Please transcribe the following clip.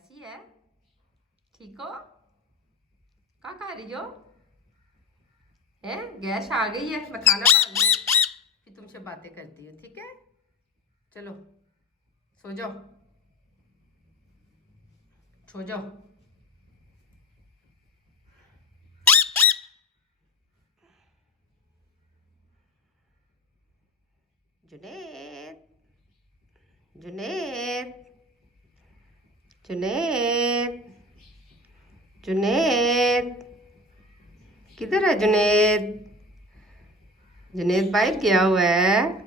कैसी है? ठीक हो? क्या खा रही हो? है गैस आ गई है, मैं खाना बना लूं फिर तुमसे बातें करती हूँ, ठीक है? चलो सो जाओ, सो जाओ। जुनैद, जुनैद, जुनैद, जुनैद, किधर है जुनैद? जुनैद बाहर गया हुआ है।